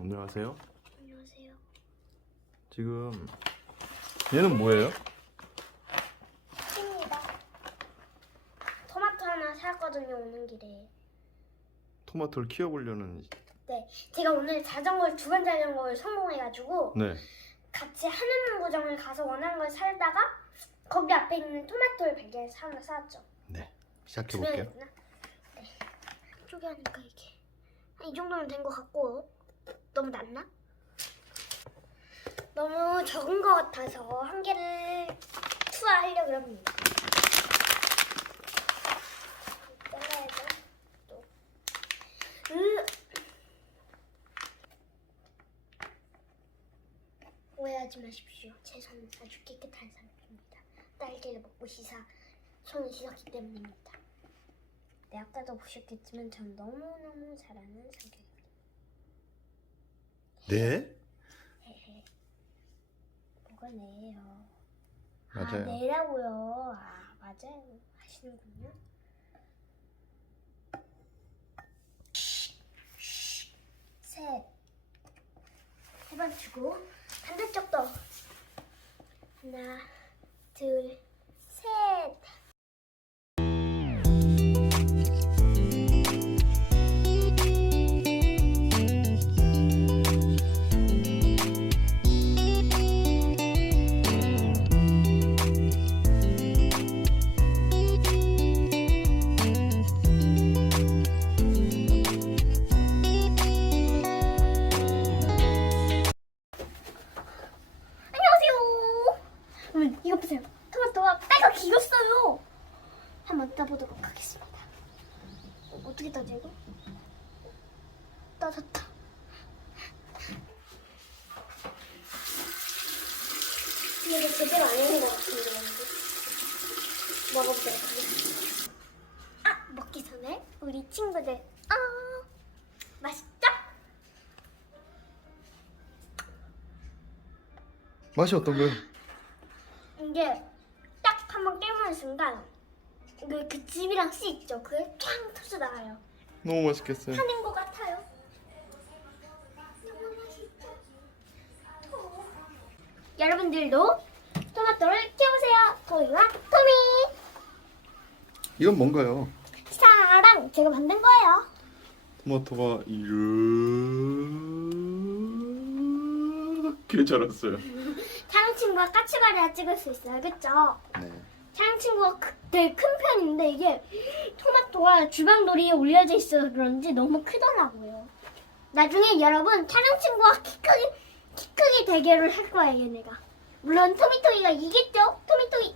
안녕하세요. 안녕하세요. 지금 얘는 뭐예요? 칩니다. 토마토 하나 샀거든요 오는 길에. 토마토를 키워보려는 네, 제가 오늘 자전거를 두번 자전거를 성공해가지고 네. 같이 하나만 구정을 가서 원하는 걸 살다가 거기 앞에 있는 토마토를 발견해서 하나 사왔죠. 네. 시작해 두 볼게요. 명이구나. 네. 한쪽에 하니까 이게 한이 정도면 된 것 같고 너무 낮나? 너무 적은 것 같아서 한 개를 투하하려고 합니다. 으. 오해하지 마십시오. 제 손은 아주 깨끗한 상태입니다. 딸기를 먹고 씻어 손을 씻었기 때문입니다. 네, 아까도 보셨겠지만 전 너무너무 잘하는 성격입니다. 네? 뭐가 네예요? 맞아요. 아, 네라고요. 아, 맞아요. 하시는군요. 셋. 세번 주고 반대쪽도 하나, 둘, 셋. 한번 따보도록 하겠습니다. 어, 어떻게 따지 이거? 따졌다. 이게 제대로 안 익은 것 같은데. 먹어보도록 하겠습니다. 아 먹기 전에 우리 친구들 아 맛있죠? 맛이 어떤 거예요? 이게 딱 한 번 깨무는 순간 그, 그 집이랑 씨 있죠? 그게 쫙 터져 나가요. 너무 맛있겠어요. 하는 것 같아요. 너무 맛있죠? 어. 여러분들도 토마토를 키워보세요. 토이와 토미. 이건 뭔가요? 사랑 제가 만든 거예요. 토마토가 이렇게 자랐어요. 촬영 친구가 까치발이야 찍을 수 있어요. 그쵸? 네. 촬영 친구가 크- 되게 큰 편인데 이게 토마토가 주방돌이에 올려져 있어서 그런지 너무 크더라고요. 나중에 여러분 촬영 친구와 키 크기 키 크기 대결을 할 거예요 얘네가. 물론 토미토이가 이겠죠? 토미토이